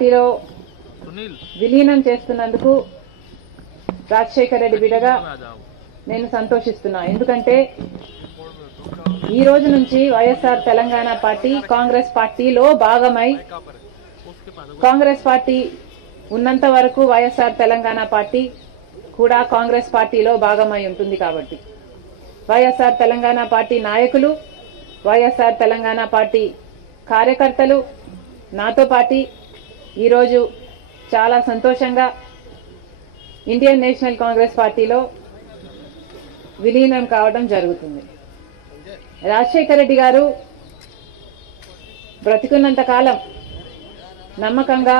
పార్టీలో విలీనం చేస్తున్నందుకు రాజశేఖర్ రెడ్డి బిడ్డగా నేను సంతోషిస్తున్నా. ఎందుకంటే ఈ రోజు నుంచి వైఎస్ఆర్ తెలంగాణ పార్టీ కాంగ్రెస్ పార్టీలో భాగమై, కాంగ్రెస్ పార్టీ ఉన్నంత వరకు వైఎస్ఆర్ తెలంగాణ పార్టీ కూడా కాంగ్రెస్ పార్టీలో భాగమై ఉంటుంది. కాబట్టి వైఎస్ఆర్ తెలంగాణ పార్టీ నాయకులు, వైఎస్ఆర్ తెలంగాణ పార్టీ కార్యకర్తలు నాతో పాటు ఈరోజు చాలా సంతోషంగా ఇండియన్ నేషనల్ కాంగ్రెస్ పార్టీలో విలీనం కావడం జరుగుతుంది. రాజశేఖర రెడ్డి గారు బ్రతికున్నంత కాలం నమ్మకంగా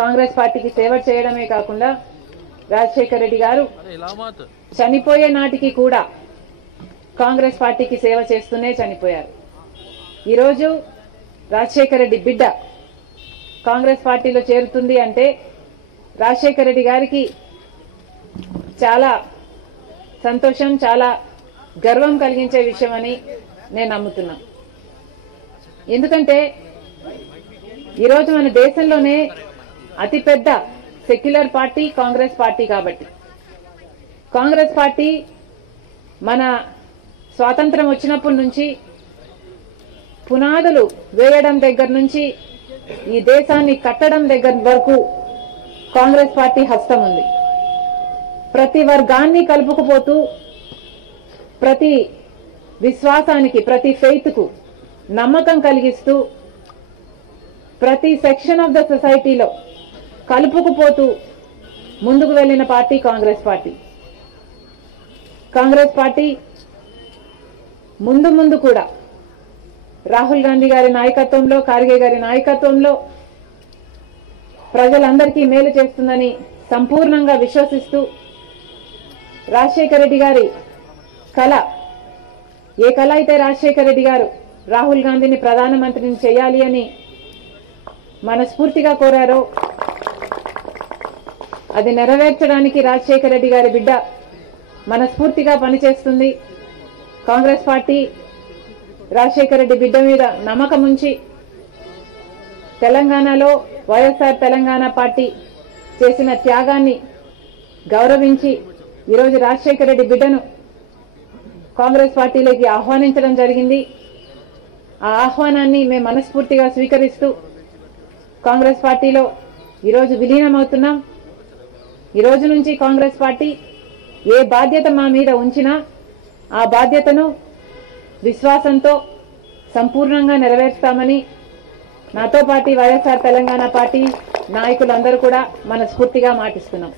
కాంగ్రెస్ పార్టీకి సేవ చేయడమే కాకుండా రాజశేఖర రెడ్డి గారు చనిపోయే నాటికి కూడా కాంగ్రెస్ పార్టీకి సేవ చేస్తూనే చనిపోయారు. ఈరోజు రాజశేఖర రెడ్డి బిడ్డ కాంగ్రెస్ పార్టీలో చేరుతుంది అంటే రాజశేఖర రెడ్డి గారికి చాలా సంతోషం, చాలా గర్వం కలిగించే విషయమని నేను నమ్ముతున్నా. ఎందుకంటే ఈరోజు మన దేశంలోనే అతిపెద్ద సెక్యులర్ పార్టీ కాంగ్రెస్ పార్టీ. కాబట్టి కాంగ్రెస్ పార్టీ మన స్వాతంత్రం వచ్చినప్పటి నుంచి పునాదులు వేయడం దగ్గర నుంచి ఈ దేశాన్ని కట్టడం దగ్గర వరకు కాంగ్రెస్ పార్టీ హస్తం ఉంది. ప్రతి వర్గాన్ని కలుపుకుపోతూ, ప్రతి విశ్వాసానికి, ప్రతి ఫెయిత్ కు నమ్మకం కలిగిస్తూ, ప్రతి సెక్షన్ ఆఫ్ ద సొసైటీలో కలుపుకుపోతూ ముందుకు వెళ్లిన party Congress party. Congress party ముందు ముందు కూడా రాహుల్ గాంధీ గారి నాయకత్వంలో, ఖార్గే గారి నాయకత్వంలో ప్రజలందరికీ మేలు చేస్తుందని సంపూర్ణంగా విశ్వసిస్తూ, రాజశేఖర రెడ్డి గారి కళ, ఏ కళ అయితే రాజశేఖర రెడ్డి గారు రాహుల్ గాంధీని ప్రధానమంత్రిని చేయాలి అని మనస్ఫూర్తిగా కోరారో అది నెరవేర్చడానికి రాజశేఖర రెడ్డి గారి బిడ్డ మనస్ఫూర్తిగా పనిచేస్తుంది. కాంగ్రెస్ పార్టీ రాజశేఖర రెడ్డి బిడ్డ మీద నమ్మకం ఉంచి తెలంగాణలో వైఎస్ఆర్ తెలంగాణ పార్టీ చేసిన త్యాగాన్ని గౌరవించి ఈరోజు రాజశేఖర రెడ్డి బిడ్డను కాంగ్రెస్ పార్టీలోకి ఆహ్వానించడం జరిగింది. ఆ ఆహ్వానాన్ని మేము మనస్ఫూర్తిగా స్వీకరిస్తూ కాంగ్రెస్ పార్టీలో ఈరోజు విలీనమవుతున్నాం. ఈ రోజు నుంచి కాంగ్రెస్ పార్టీ ఏ బాధ్యత మా మీద ఉంచినా ఆ బాధ్యతను విశ్వాసంతో సంపూర్ణంగా నెరవేర్స్తామని నాతో పాటు వైఎస్ఆర్ తెలంగాణ పార్టీ నాయకులందరూ కూడా మనస్ఫూర్తిగా మాటిస్తున్నాం.